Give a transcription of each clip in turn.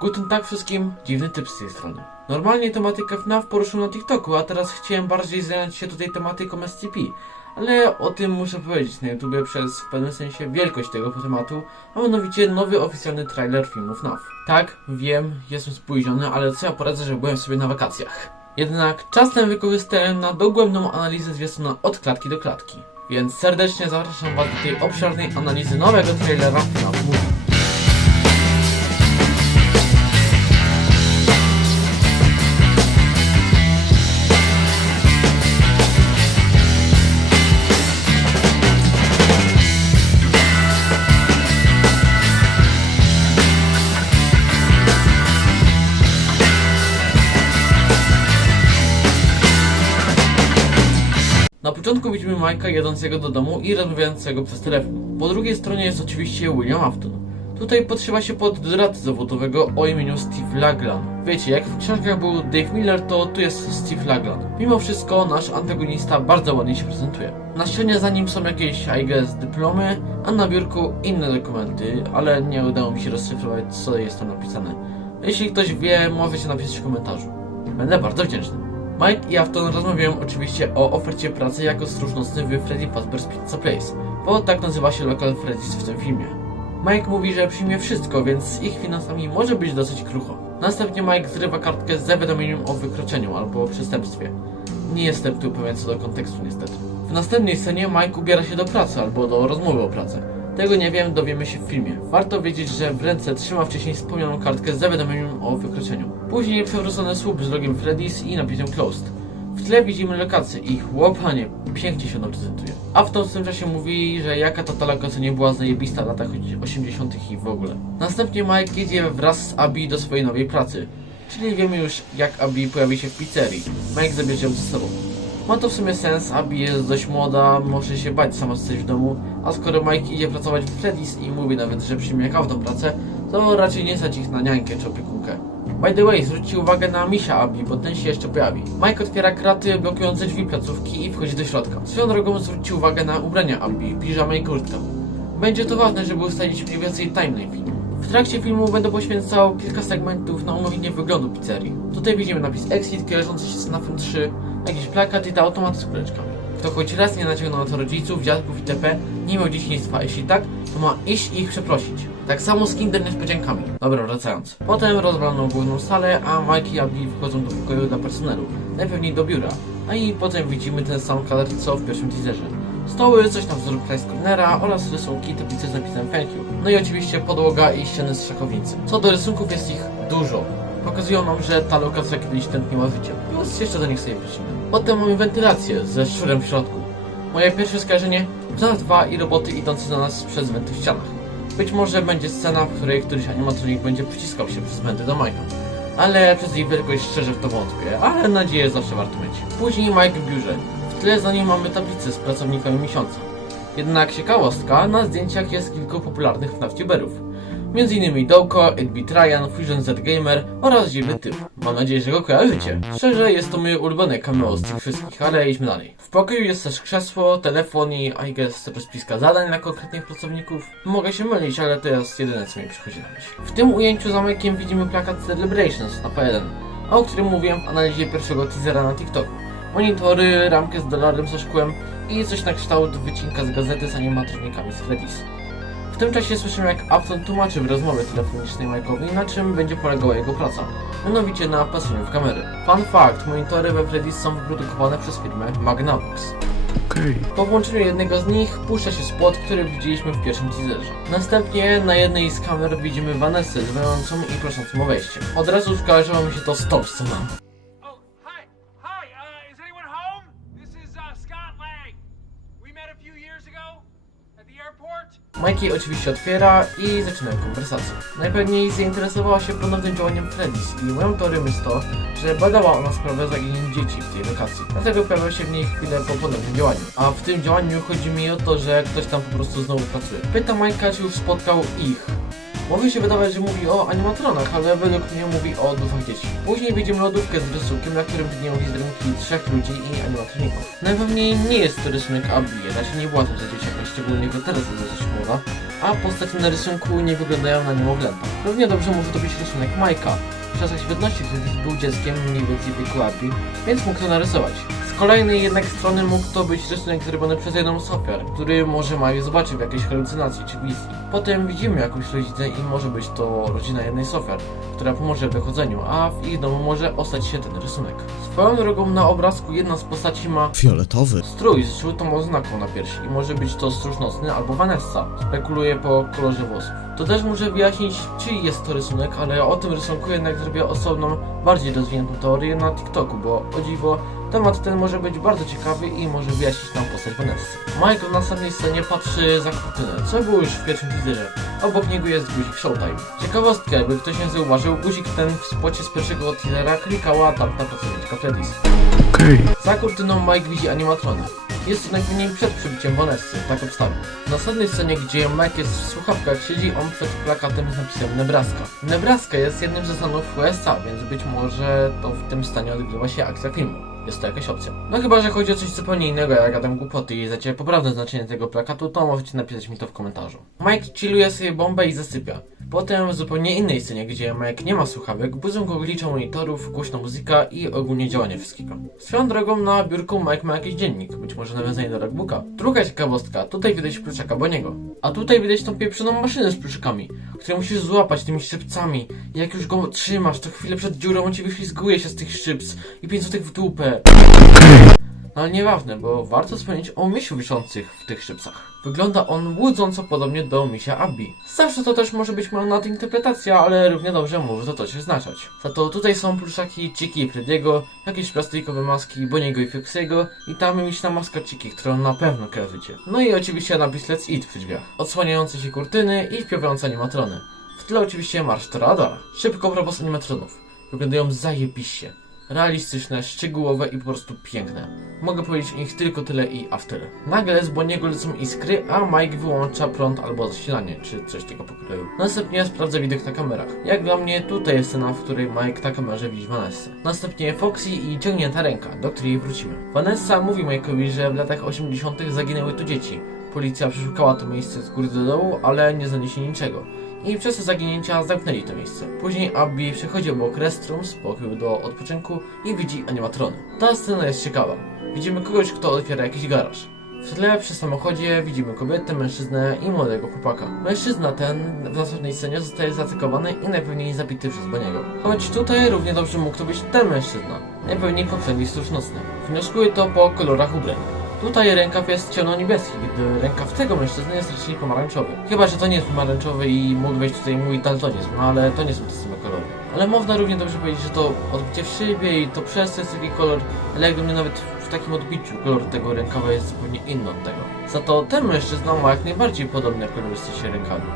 Guten Tag wszystkim, dziwny typ z tej strony. Normalnie tematykę FNAF poruszył na TikToku, a teraz chciałem bardziej zająć się tutaj tematyką SCP. Ale o tym muszę powiedzieć na YouTubie przez w pewnym sensie wielkość tego tematu, a mianowicie nowy oficjalny trailer filmu FNAF. Tak, wiem, jestem spóźniony, ale co ja poradzę, że byłem sobie na wakacjach. Jednak czas ten wykorzystałem na dogłębną analizę zwiastuna od klatki do klatki. Więc serdecznie zapraszam Was do tej obszernej analizy nowego trailera FNAF Movie. Na początku widzimy Mike'a jadącego do domu i rozmawiającego przez telefon. Po drugiej stronie jest oczywiście William Afton. Tutaj podszywa się pod doradcę zawodowego o imieniu Steve Laglan. Wiecie, jak w książkach był Dave Miller, to tu jest Steve Laglan. Mimo wszystko nasz antagonista bardzo ładnie się prezentuje. Na ścianie za nim są jakieś, dyplomy, a na biurku inne dokumenty, ale nie udało mi się rozszyfrować, co jest tam napisane. Jeśli ktoś wie, możecie napisać w komentarzu. Będę bardzo wdzięczny. Mike i Afton rozmawiają oczywiście o ofercie pracy jako stróż nocny w Freddy Fazbear's Pizza Place, bo tak nazywa się lokal Freddy's w tym filmie. Mike mówi, że przyjmie wszystko, więc z ich finansami może być dosyć krucho. Następnie Mike zrywa kartkę z zawiadomieniem o wykroczeniu albo o przestępstwie. Nie jestem tu pewien co do kontekstu niestety. W następnej scenie Mike ubiera się do pracy albo do rozmowy o pracę. Tego nie wiem, dowiemy się w filmie. Warto wiedzieć, że w ręce trzyma wcześniej wspomnianą kartkę z zawiadomieniem o wykroczeniu. Później przewrócony słup z logiem Freddy's i napisem Closed. W tle widzimy lokację i chłopanie, pięknie się ona prezentuje. Afton w tym czasie mówi, że jaka ta lokacja nie była zajebista w latach 80. i w ogóle. Następnie Mike jedzie wraz z Abby do swojej nowej pracy. Czyli wiemy już, jak Abby pojawi się w pizzerii. Mike zabierze ją ze sobą. Ma to w sumie sens, Abby jest dość młoda, może się bać sama coś w domu, a skoro Mike idzie pracować w Freddy's i mówi nawet, że przyjmie każdą pracę, to raczej nie stać ich na niańkę czy opiekunkę. By the way, zwróćcie uwagę na misia Abby, bo ten się jeszcze pojawi. Mike otwiera kraty blokujące drzwi placówki i wchodzi do środka. Swoją drogą zwróćcie uwagę na ubrania Abby, piżamę i kurtkę. Będzie to ważne, żeby ustalić mniej więcej timeline filmu. W trakcie filmu będę poświęcał kilka segmentów na omówienie wyglądu pizzerii. Tutaj widzimy napis Exit kojarzący się z FNAF 3, jakiś plakat i te automaty z kuleczkami. Kto choć raz nie naciągnął na to rodziców, dziadków itp. nie miał dzieciństwa, jeśli tak, to ma iść i ich przeprosić. Tak samo z Kinder niespodziankami. Dobra, wracając. Potem rozwalono główną salę, a Mike i Abby wchodzą do pokoju dla personelu, najpewniej do biura. A i potem widzimy ten sam kadr co w pierwszym teaserze. Stoły, coś tam wzoru Price Cornera oraz rysunki, tablice z napisem thank you. No i oczywiście podłoga i ściany z szachownicy. Co do rysunków jest ich dużo. Pokazują nam, że ta lokacja kiedyś tętniła życiem. Plus jeszcze do nich sobie wrócimy. Potem mamy wentylację ze szczurem w środku. Moje pierwsze skojarzenie FNAF 2 i roboty idące na nas przez wenty w ścianach. Być może będzie scena, w której któryś animatronik będzie przyciskał się przez wenty do Mike'a. Ale przez jej wielkość szczerze w to wątpię, ale nadzieję zawsze warto mieć. Później Mike w biurze. W tle za nim mamy tablicę z pracownikami miesiąca. Jednak ciekawostka, na zdjęciach jest kilku popularnych FNAF tuberów. Między innymi Dowko, 8-Bit Ryan, Fusion Z Gamer oraz dziwny typ. Mam nadzieję, że go kojarzycie. Szczerze, jest to moje ulubione cameo z tych wszystkich, ale idźmy dalej. W pokoju jest też krzesło, telefon i rozpiska zadań dla konkretnych pracowników. Mogę się mylić, ale to jest jedyne, co mi przychodzi na myśl. W tym ujęciu za Mike'iem widzimy plakat Celebrations na P1, o którym mówiłem w analizie pierwszego teasera na TikToku. Monitory, ramkę z dolarem ze szkłem i coś na kształt wycinka z gazety z animatronikami z Freddy's. W tym czasie słyszymy, jak Afton tłumaczy w rozmowie telefonicznej Mike'owi, na czym będzie polegała jego praca. Mianowicie na pasowaniu w kamery. Fun fact, monitory we Freddy's są wyprodukowane przez firmę Magnavox. Po włączeniu jednego z nich puszcza się spot, który widzieliśmy w pierwszym teaserze. Następnie na jednej z kamer widzimy Vanessę zwającą i proszącą o wejście. Od razu skojarzyło mi się to z tą sceną. Mikey oczywiście otwiera i zaczynają konwersację. Najpewniej zainteresowała się ponownym działaniem Freddy's i moją teorią jest to, że badała ona sprawę zaginięć dzieci w tej lokacji. Dlatego pojawia się w niej chwilę po ponownym działaniu. A w tym działaniu chodzi mi o to, że ktoś tam po prostu znowu pracuje. Pyta Mike'a, czy już spotkał ich. Może się wydawać, że mówi o animatronach, ale według mnie mówi o duchach dzieci. Później widzimy lodówkę z rysunkiem, na którym widnieją wizerunki 3 ludzi i animatroników. Najpewniej nie jest to rysunek Abby, raczej nie była to za dzieciaka, szczególnie go teraz jest dosyć młoda, a postacie na rysunku nie wyglądają na niemowlęta. Równie dobrze może to być rysunek Majka. W czasach świetności, gdy był dzieckiem mniej więcej wieku Abby, więc mógł to narysować. Z kolejnej jednak strony mógł to być rysunek zrobiony przez jedną z ofiar, który może Mike zobaczył w jakiejś halucynacji czy wizji. Potem widzimy jakąś rodzinę i może być to rodzina jednej z ofiar, która pomoże w wychodzeniu, a w ich domu może ostać się ten rysunek. Swoją drogą na obrazku jedna z postaci ma Fioletowy. strój z żółtą oznaką na piersi i może być to stróż nocny albo Vanessa. Spekuluje po kolorze włosów. To też może wyjaśnić, czyj jest to rysunek, ale o tym rysunku jednak zrobię osobną, bardziej rozwiniętą teorię na TikToku, bo o dziwo, temat ten może być bardzo ciekawy i może wyjaśnić nam postać Vanessy. Michael w następnej scenie patrzy za kurtynę, co było już w pierwszym teaserze. Obok niego jest guzik Showtime. Ciekawostka, jakby ktoś nie zauważył, guzik ten w spocie z pierwszego teasera klikała tamta pracowniczka Freddy's. Za kurtyną Mike widzi animatrony. Jest to najpewniej przed przybiciem Vanessy, tak obstawił. W następnej scenie, gdzie Mike jest w słuchawkach, siedzi on przed plakatem z napisem Nebraska. Nebraska jest jednym ze stanów USA, więc być może to w tym stanie odgrywa się akcja filmu. Jest to jakaś opcja. No chyba, że chodzi o coś zupełnie innego, jak gadam głupoty i znacie poprawne znaczenie tego plakatu, to możecie napisać mi to w komentarzu. Mike chilluje sobie bombę i zasypia. Potem w zupełnie innej scenie, gdzie Mike nie ma słuchawek, budzą go glicze monitorów, głośna muzyka i ogólnie działanie wszystkiego. Swoją drogą na biurku Mike ma jakiś dziennik, być może nawiązanie do logbooka. Druga ciekawostka, tutaj widać pluszaka Boniego. A tutaj widać tą pieprzoną maszynę z pluszakami, którą musisz złapać tymi szczypcami. I jak już go trzymasz, to chwilę przed dziurą on ci wyślizguje się z tych szczypc i 5 złotych w dupę. No ale nieważne, bo warto wspomnieć o misiu wiszących w tych szczypcach. Wygląda on łudząco podobnie do misia Abby. Zawsze to też może być moja interpretacja, ale równie dobrze może to coś oznaczać. Za to tutaj są pluszaki Chiki i Freddy'ego, jakieś plastikowe maski Boniego i Foxy'ego i tam miśna maska Chiki, którą na pewno kojarzycie. No i oczywiście napis Let's Eat przy drzwiach. Odsłaniające się kurtyny i śpiewające animatrony. W tle oczywiście marsz Toradora. Szybko propos animatronów. Wyglądają zajebiście. Realistyczne, szczegółowe i po prostu piękne. Mogę powiedzieć o nich tylko tyle i a w tyle. Nagle z Boniego lecą iskry, a Mike wyłącza prąd albo zasilanie, czy coś tego pokroju. Następnie sprawdza widok na kamerach. Jak dla mnie tutaj jest scena, w której Mike na kamerze widzi Vanessę. Następnie Foxy i ciągnięta ręka, do której wrócimy. Vanessa mówi Mike'owi, że w latach 80. zaginęły tu dzieci. Policja przeszukała to miejsce z góry do dołu, ale nie znaleźli niczego. I przez te zaginięcia zamknęli to miejsce. Później Abby przechodzi obok restroom z pokoju do odpoczynku i widzi animatrony. Ta scena jest ciekawa. Widzimy kogoś, kto otwiera jakiś garaż. W tle przy samochodzie widzimy kobietę, mężczyznę i młodego chłopaka. Mężczyzna ten w następnej scenie zostaje zaatakowany i najpewniej zabity przez Boniego. Choć tutaj równie dobrze mógł to być ten mężczyzna. Najpewniej poprzedni stróż nocny. Wnioskuję to po kolorach ubrań. Tutaj rękaw jest ciemno-niebieski, gdy rękaw tego mężczyzny jest raczej pomarańczowy. Chyba, że to nie jest pomarańczowy i mógł wejść tutaj mój daltonizm, no ale to nie są te same kolory. Ale można równie dobrze powiedzieć, że to odbicie w szybie i to przez to jest taki kolor, ale jak do mnie nawet w takim odbiciu kolor tego rękawa jest zupełnie inny od tego. Za to ten mężczyzna ma jak najbardziej podobne kolorystycznie rękawy.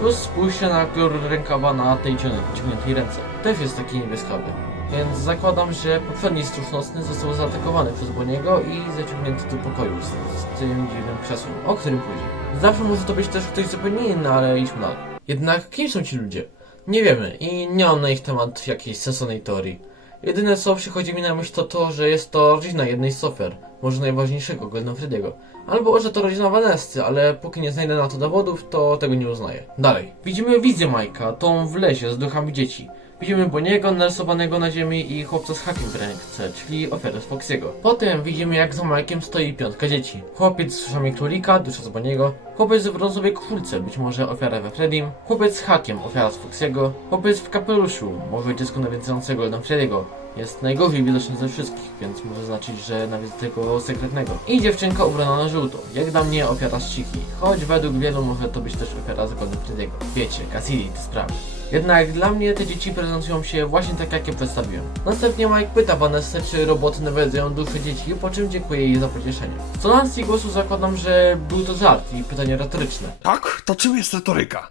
Plus spójrzcie na kolor rękawa na tej ciągniętej ręce. Też jest taki niebieskawy. Więc zakładam, że poprzedni stróż nocny został zaatakowany przez Boniego i zaciągnięty do pokoju z tym dziwnym krzesłem, o którym później. Zawsze może to być też ktoś zupełnie inny, ale idźmy dalej. Jednak kim są ci ludzie? Nie wiemy i nie mam na ich temat jakiejś sensownej teorii. Jedyne co przychodzi mi na myśl to, że jest to rodzina jednej z ofiar, może najważniejszego, Golden Freddy'ego. Albo że to rodzina Vanessy, ale póki nie znajdę na to dowodów, to tego nie uznaję. Dalej. Widzimy wizję Mike'a, tą w lesie z duchami dzieci. Widzimy Boniego narysowanego na ziemi i chłopca z hakiem w ręce, czyli ofiarę z Foxy'ego. Potem widzimy jak za Mike'em stoi 5 dzieci. Chłopiec z uszami królika, dusza z Boniego, chłopiec w brązowej koszulce, być może ofiara we Freddym, chłopiec z hakiem, ofiara z Foxy'ego, chłopiec w kapeluszu, może dziecko nawiązującego Golden Freddy'ego. Jest najgorzej widoczny ze wszystkich, więc może znaczyć, że nawet tego sekretnego. I dziewczynka ubrana na żółto, jak dla mnie ofiara z Chiki, choć według wielu może to być też ofiara z Golden Freddy'ego. Wiecie, Cassidy te sprawy. Jednak dla mnie te dzieci prezentują się właśnie tak, jak je przedstawiłem. Następnie Mike pyta Vanessę, czy roboty nawiedzają dusze dzieci, po czym dziękuję jej za pocieszenie. Z tonacji głosu zakładam, że był to żart i pytanie retoryczne. Tak? To czym jest retoryka?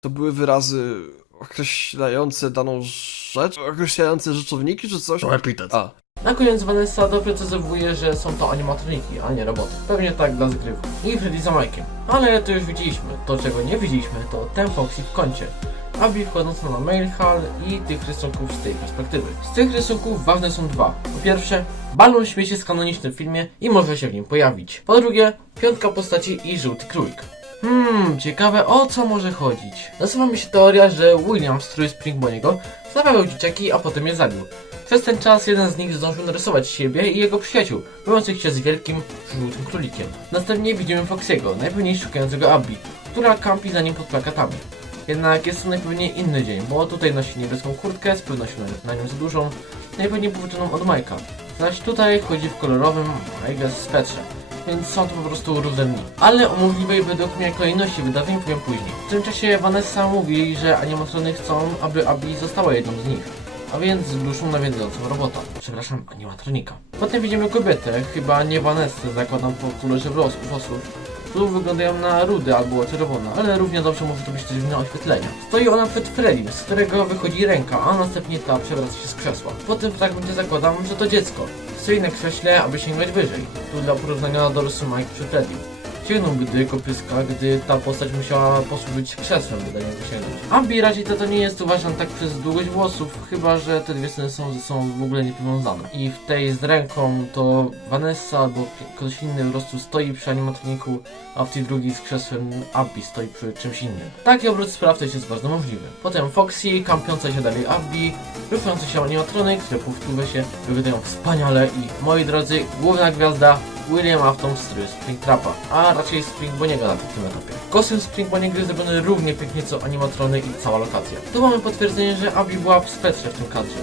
To były wyrazy określające daną rzecz? Określające rzeczowniki czy coś? To epitet. A. Na koniec Vanessa doprecyzowuje, że są to animatroniki, a nie roboty. Pewnie tak dla zgrywki. I Freddy za Mike'iem. Ale to już widzieliśmy. To czego nie widzieliśmy to ten Foxy w kącie. Abby wchodząca na mail hall i tych rysunków z tej perspektywy. Z tych rysunków ważne są dwa. Po pierwsze, balon śmieci jest kanoniczny w filmie i może się w nim pojawić. Po drugie, piątka postaci i żółty królik. Ciekawe o co może chodzić. Nasuwa mi się teoria, że William, strój Spring Bonniego, zabawiał dzieciaki, a potem je zabił. Przez ten czas jeden z nich zdążył narysować siebie i jego przyjaciół, bawiących się z wielkim, żółtym królikiem. Następnie widzimy Foxy'ego, najpewniej szukającego Abby, która kampi za nim pod plakatami. Jednak jest to najpewniej inny dzień, bo tutaj nosi niebieską kurtkę, z pewnością na nią za dużą, najpewniej pożyczoną od Mike'a. Zaś tutaj chodzi w kolorowym, swetrze, więc są to po prostu różne dni. Ale o możliwej według mnie kolejności wydarzeń powiem później. W tym czasie Vanessa mówi, że animatrony chcą, aby Abby została jedną z nich. A więc zgłuszą nawiedzającą robota. Przepraszam, animatronika. Potem widzimy kobietę, chyba nie Vanessę, zakładam po kolorze włosów. Tu wyglądają na rudy albo czerwone, ale równie dobrze może to być też wina oświetlenia. Stoi ona przed Freddym, z którego wychodzi ręka, a następnie ta przewraca się z krzesła. Po tym fragmencie zakładam, że to dziecko. Stoi na krześle, aby sięgać wyżej. Tu dla porównania dorosły Mike przy Freddym. Sięgnąłby do jego pyska, gdy ta postać musiała posłużyć krzesłem, by do niego sięgnąć. Abby raczej to nie jest uważane tak przez długość włosów, chyba że te dwie sceny są ze sobą w ogóle niepowiązane. I w tej z ręką to Vanessa albo ktoś inny po prostu stoi przy animatroniku, a w tej drugiej z krzesłem Abby stoi przy czymś innym. Taki obrót spraw też jest bardzo możliwy. Potem Foxy, kampiąca się dalej Abby, ruszające się animatrony, które po wpływie się wyglądają wspaniale i moi drodzy, główna gwiazda William Afton w strój Springtrapa, a raczej Spring Bonniego na tym etapie. Kostium Spring Bonniego jest zrobiony równie pięknie co animatrony i cała lokacja. Tu mamy potwierdzenie, że Abby była w swetrze w tym kadrze.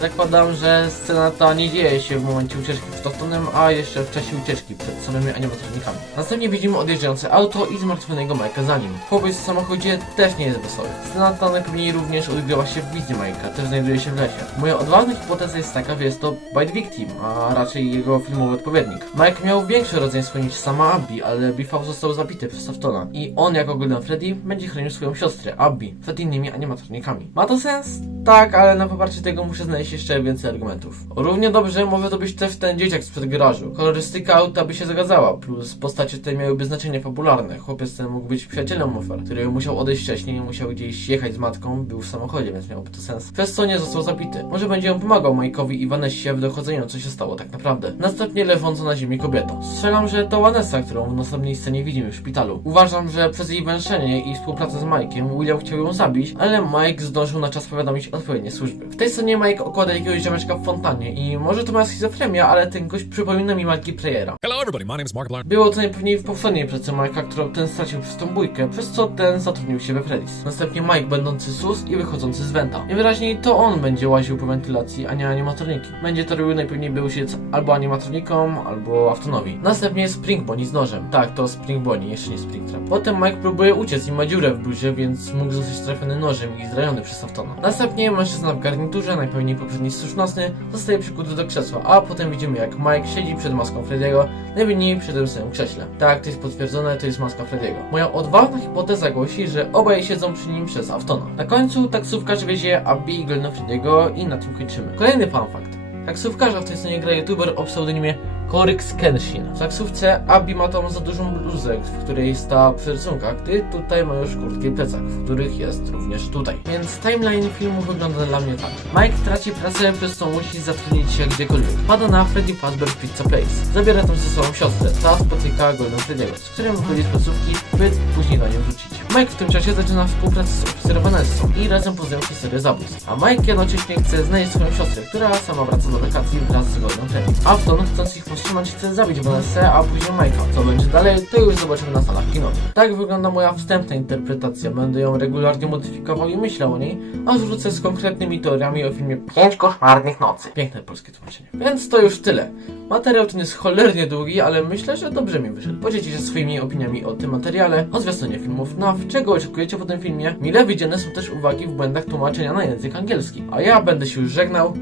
Zakładam, że scena ta nie dzieje się w momencie ucieczki przed Aftonem, a jeszcze w czasie ucieczki przed samymi animatronikami. Następnie widzimy odjeżdżające auto i zmartwionego Mike'a za nim. Chłopiec w samochodzie też nie jest wesoły. Scena ta najpewniej również odgrywa się w wizji Mike'a, też znajduje się w lesie. Moja odważna hipoteza jest taka, że jest to Bite Victim, a raczej jego filmowy odpowiednik. Mike miał większe rodzeństwo niż sama Abby, ale BV został zabity przez Aftona i on jako Golden Freddy będzie chronił swoją siostrę, Abby, przed innymi animatronikami. Ma to sens? Tak, ale na poparcie tego muszę znaleźć jeszcze więcej argumentów. Równie dobrze może to być też ten dzieciak sprzed garażu. Kolorystyka auta by się zgadzała, plus postacie te miałyby znaczenie fabularne. Chłopiec ten mógł być przyjacielem ofiar, który musiał odejść wcześniej, musiał gdzieś jechać z matką, był w samochodzie, więc miałoby to sens. Przez co nie został zabity. Może będzie on pomagał Mike'owi i Vanessie w dochodzeniu, co się stało tak naprawdę. Następnie leżąca na ziemi kobieta. Strzelam, że to Vanessa, którą w następnej scenie widzimy w szpitalu. Uważam, że przez jej węszenie i współpracę z Mike'iem William chciał ją zabić, ale Mike zdążył na czas powiadomić odpowiednie służby. W tej scenie Mike okłada jakiegoś ziomeczka w fontannie i może to ma schizofrenia, ale ten gość przypomina mi Marki Preyera. Hello everybody, my name is Markiplier. Było to najpewniej w poprzedniej pracy Mike'a, którą ten stracił przez tą bójkę, przez co ten zatrudnił się we Freddy's. Następnie Mike będący sus i wychodzący z Venta. Najwyraźniej to on będzie łaził po wentylacji, a nie animatroniki. Będzie to robił najpewniej by uciec albo animatronikom, albo Aftonowi. Następnie Spring Bonnie z nożem. Tak, to Spring Bonnie, jeszcze nie Springtrap. Potem Mike próbuje uciec i ma dziurę w bluzie, więc mógł zostać trafiony nożem i zraniony przez Aftona. Następnie mężczyzna w garniturze, najpewniej poprzedni stróż nocny, zostaje przykuty do krzesła, a potem widzimy jak Mike siedzi przed maską Freddy'ego, najpewniej przy tym samym krześle. Tak, to jest potwierdzone, to jest maska Freddy'ego. Moja odważna hipoteza głosi, że obaj siedzą przy nim przez Aftona. Na końcu taksówkarz wiezie Abby i Golden Freddy'ego i na tym kończymy. Kolejny fun fact. Taksówkarza w tej scenie gra youtuber o pseudonimie Koryx Kenshin. W taksówce Abby ma tam za dużą bluzę, w której stała przy rysunkach, gdy tutaj ma już kurtkę i plecak, w których jest również tutaj. Więc timeline filmu wygląda dla mnie tak. Mike traci pracę, przez co musi zatrudnić się gdziekolwiek. Pada na Freddy Fazbear Pizza Place. Zabiera tam ze sobą siostrę. Ta spotyka Golden Freddy'ego, z którym wychodzi z placówki, by później na nią wrócić. Mike w tym czasie zaczyna współpracę z oficerem Vanessą i razem poznają historię zabójstw. A Mike jednocześnie chce znaleźć swoją siostrę, która sama wraca do wakacji wraz z Golden Freddy. Afton, chcąc ich powstrzymać, chce zabić Vanessę, a później Mike'a. Co będzie dalej, to już zobaczymy na salach kinowych. Tak wygląda moja wstępna interpretacja. Będę ją regularnie modyfikował i myślał o niej, aż wrócę z konkretnymi teoriami o filmie 5 koszmarnych nocy. Piękne polskie tłumaczenie. Więc to już tyle. Materiał ten jest cholernie długi, ale myślę, że dobrze mi wyszedł. Podzielcie się swoimi opiniami o tym materiale, o zwiastunie filmów, czego oczekujecie po tym filmie. Mile widziane są też uwagi w błędach tłumaczenia na język angielski. A ja będę się już żegnał.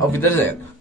Auf Wiedersehen.